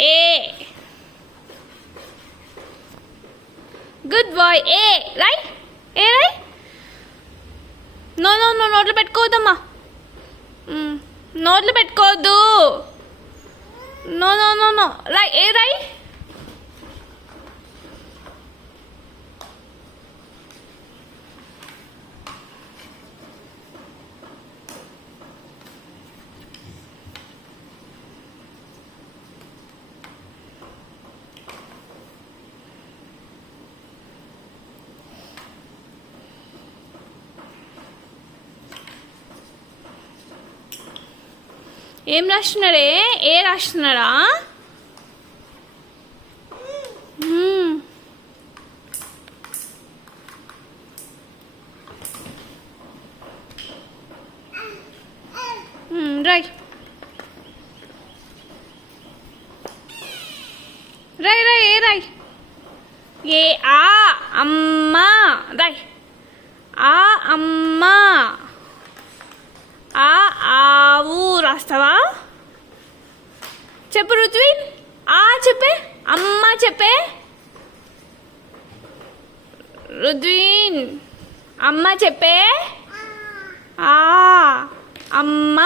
ఏ good boy. ఏ write. ఏ write. No no no, నోట్లో పెట్టుకోవద్దమ్మా. నోట్లో పెట్టుకోవద్దు. No no no no. Write. ఏ రై. ఏం రాస్తున్నాడే? ఏ రాస్తున్నాడా? రై రై రై. ఏ రై. ఏ ఆ అమ్మా. రై. ఆ అమ్మా. ఆ ఆవు రాస్తావా? చెప్పు రుద్విన్. ఆ చెప్పే. అమ్మ చెప్పే. రుద్విన్ అమ్మ చెప్పే. ఆ అమ్మ.